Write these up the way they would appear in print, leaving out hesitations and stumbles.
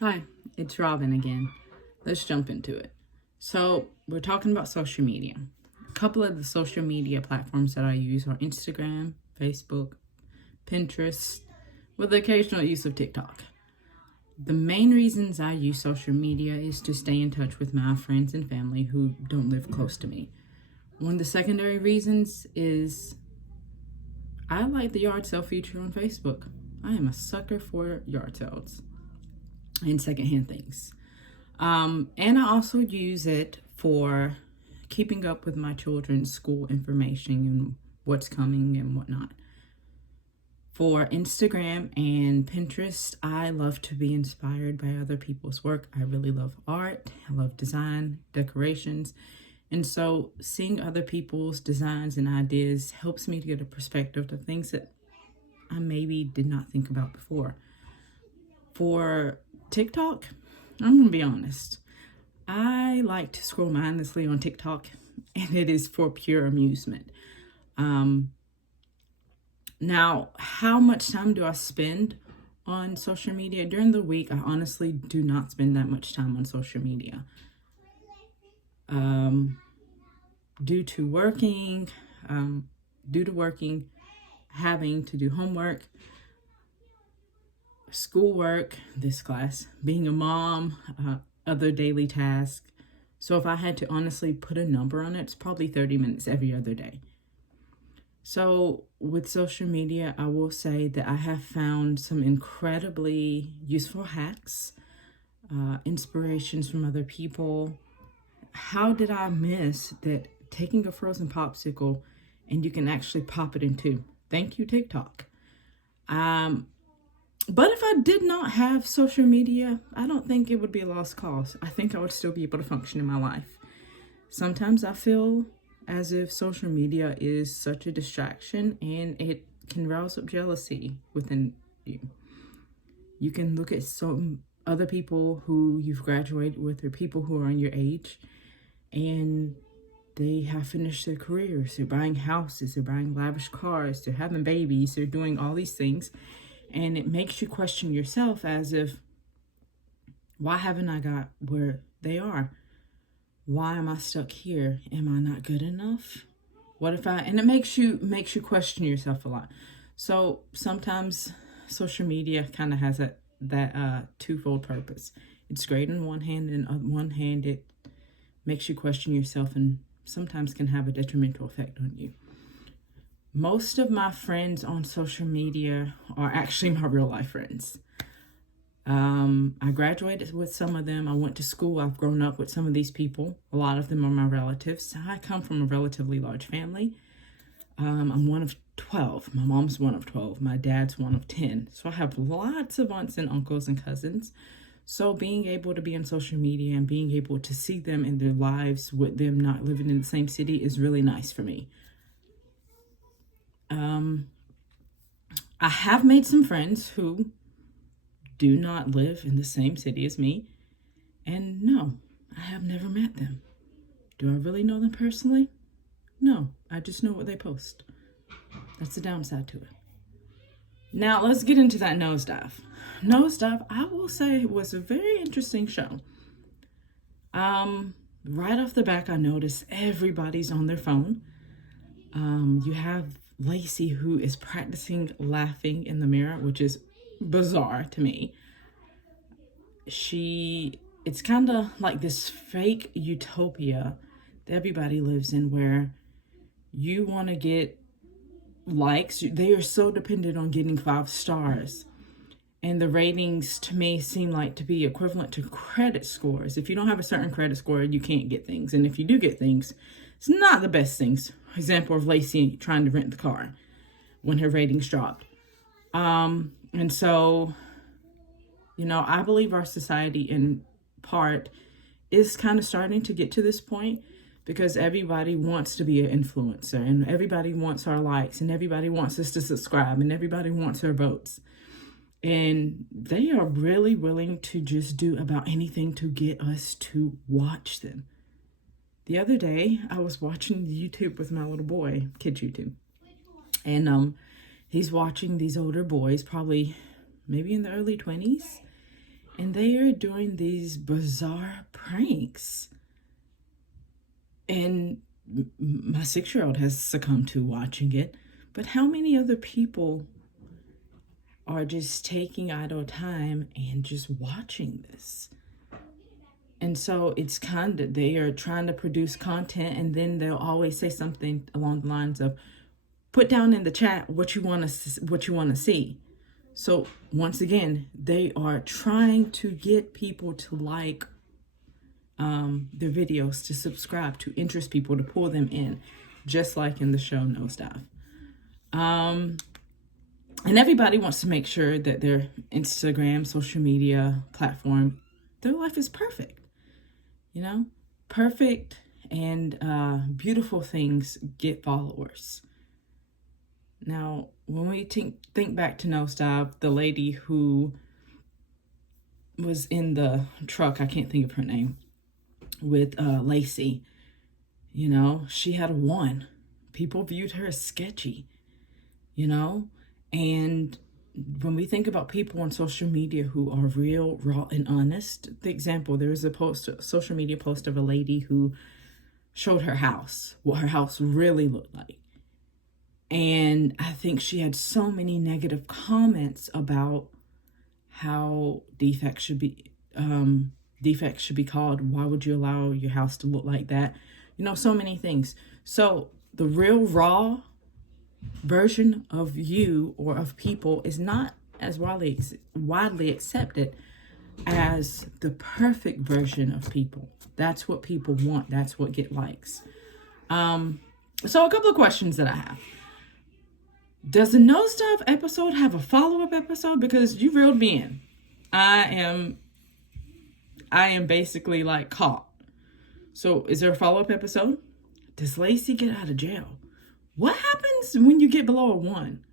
Hi, it's Robin again. Let's jump into it. So, we're talking about social media. A couple of the social media platforms that I use are Instagram, Facebook, Pinterest, with the occasional use of TikTok. The main reasons I use social media is to stay in touch with my friends and family who don't live close to me. One of the secondary reasons is I like the yard sale feature on Facebook. I am a sucker for yard sales and secondhand things. And I also use it for keeping up with my children's school information and what's coming and whatnot. For Instagram and Pinterest, I love to be inspired by other people's work. I really love art, I love design, decorations. And so seeing other people's designs and ideas helps me to get a perspective of things that I maybe did not think about before. For TikTok, I'm going to be honest. I like to scroll mindlessly on TikTok, and it is for pure amusement. Now, how much time do I spend on social media? During the week, I honestly do not spend that much time on social media. Due to working, having to do homework, schoolwork, this class, being a mom, other daily tasks. So if I had to honestly put a number on it, it's probably 30 minutes every other day. So with social media, I will say that I have found some incredibly useful hacks, inspirations from other people. How did I miss that taking a frozen popsicle and you can actually pop it in two? Thank you, TikTok. But if I did not have social media, I don't think it would be a lost cause. I think I would still be able to function in my life. Sometimes I feel as if social media is such a distraction and it can rouse up jealousy within you. You can look at some other people who you've graduated with or people who are in your age, and they have finished their careers. They're buying houses, they're buying lavish cars, they're having babies, they're doing all these things. And it makes you question yourself as if, why haven't I got where they are? Why am I stuck here? Am I not good enough? What if I, and it makes you question yourself a lot. So sometimes social media kind of has that twofold purpose. It's great on one hand, and on one hand it makes you question yourself and sometimes can have a detrimental effect on you. Most of my friends on social media are actually my real life friends. I graduated with some of them. I went to school. I've grown up with some of these people. A lot of them are my relatives. I come from a relatively large family. I'm one of 12. My mom's one of 12. My dad's one of 10. So I have lots of aunts and uncles and cousins. So being able to be on social media and being able to see them in their lives with them not living in the same city is really nice for me. I have made some friends who do not live in the same city as me. And no, I have never met them. Do I really know them personally? No, I just know what they post. That's the downside to it. Now, let's get into that Nosedive. Nosedive, I will say, was a very interesting show. Right off the back, I noticed everybody's on their phone. You have Lacey, who is practicing laughing in the mirror, which is bizarre to me. It's kind of like this fake utopia that everybody lives in, where you want to get likes. They are so dependent on getting 5 stars. And the ratings to me seem like to be equivalent to credit scores. If you don't have a certain credit score, you can't get things. And if you do get things, it's not the best things. Example of Lacey trying to rent the car when her ratings dropped. And so, I believe our society in part is kind of starting to get to this point, because everybody wants to be an influencer and everybody wants our likes and everybody wants us to subscribe and everybody wants our votes. And they are really willing to just do about anything to get us to watch them. The other day, I was watching YouTube with my little boy, kids YouTube. And he's watching these older boys, probably maybe in the early 20s. and they are doing these bizarre pranks. And my 6-year-old has succumbed to watching it. But how many other people are just taking idle time and just watching this? And so it's kind of, they are trying to produce content, and then they'll always say something along the lines of, put down in the chat what you want to see. So once again, they are trying to get people to like their videos, to subscribe, to interest people, to pull them in, just like in the show Nosedive. And everybody wants to make sure that their Instagram, social media platform, their life is perfect. You know, perfect and beautiful things get followers. Now, when we think back to Nosedive, the lady who was in the truck, I can't think of her name, with Lacey, you know, she had a 1. People viewed her as sketchy, you know, and when we think about people on social media who are real, raw, and honest, the example, there was a social media post of a lady who showed her house, what her house really looked like. And I think she had so many negative comments about how defects should be called. Why would you allow your house to look like that? You know, so many things. So the real raw version of you or of people is not as widely accepted as the perfect version of people. That's what people want. That's what get likes. So a couple of questions that I have. Does the Nosedive episode have a follow-up episode? Because you reeled me in. I am basically like caught. So is there a follow-up episode? Does Lacey get out of jail? What happens when you get below a 1?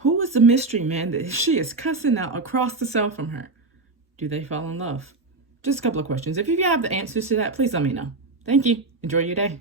Who is the mystery man that she is cussing out across the cell from her? Do they fall in love? Just a couple of questions. If you have the answers to that, please let me know. Thank you. Enjoy your day.